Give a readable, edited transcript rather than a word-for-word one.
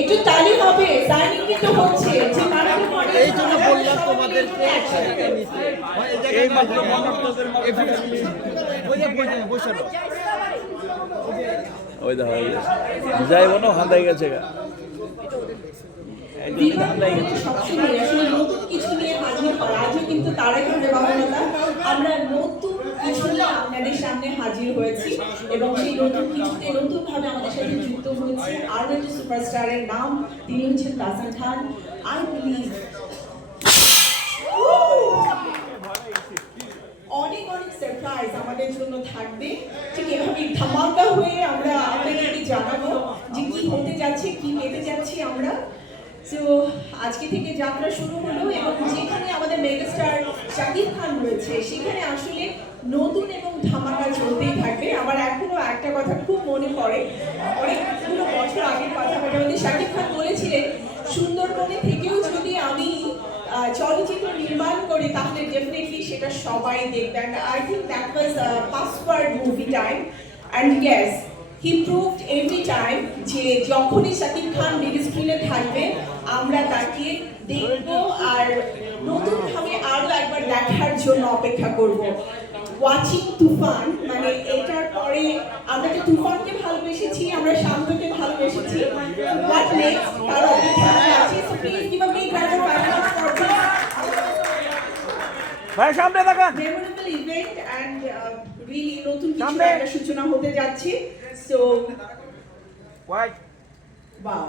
একটু তালি হবে, সাইনিং কিন্তু হচ্ছে। এই জন্য বললাম তোমাদেরকে এই মাত্র ওই দেখো যাইব না হান্দাই গেছে নতুন কিছু নিয়ে হাজির করা। আজও কিন্তু তারাই ধরে বাংলা আমরা নতুন কিছু নিয়ে আপনাদের সামনে হাজির হয়েছি এবং সেই নতুন কিছুতে নতুন ভাবে আমাদের সাথে যুক্ত হয়েছে আরো একজন সুপারস্টারের নাম, তিনি হচ্ছেন দাসান খান। আই বিলিভ অনেক অনেক সারপ্রাইজ আমাদের জন্য থাকবে। ঠিক এভাবে ধামাকা হয়ে আমরা আপনাদেরকে জানাবো যে কি হতে যাচ্ছে, কি পেতে যাচ্ছি আমরা। তো আজকে থেকে যাত্রা শুরু হলো এবং যেখানে আমাদের মেগাস্টার শাকিব খান রয়েছে সেখানে আসলে নতুন এবং ধামাকা চলতেই থাকবে। আমার এখনো একটা কথা খুব মনে পড়ে, অনেকগুলো বছর আগের কথা, আমাদের শাকিব খান বলেছিলেন সুন্দরবনে থেকেও যদি আমি চলচ্চিত্র নির্মাণ করি তাহলে ডেফিনেটলি সেটা সবাই দেখবে। And I think that was a password movie time and yes, he proved every time যে যখনই শাকিব খান বিগ স্ক্রিনে থাকবে আমরা তাকে দেখব আর নতুনভাবে আরো একবার দেখার জন্য অপেক্ষা করব। ওয়াচিং তুফান মানে এটার পরে আমরা যে তুফানকে ভালোবেসেছি, আমরা শান্তকে ভালোবেসেছি, হোয়াট নেক্সট তার অপেক্ষায় আছি। So please give a big round of applause for this ভাই সামনে দেখেন মেমোরেবল ইভেন্ট এন্ড রিয়েলি নতুন কিছু একটা সূচনা হতে যাচ্ছে। So white wow.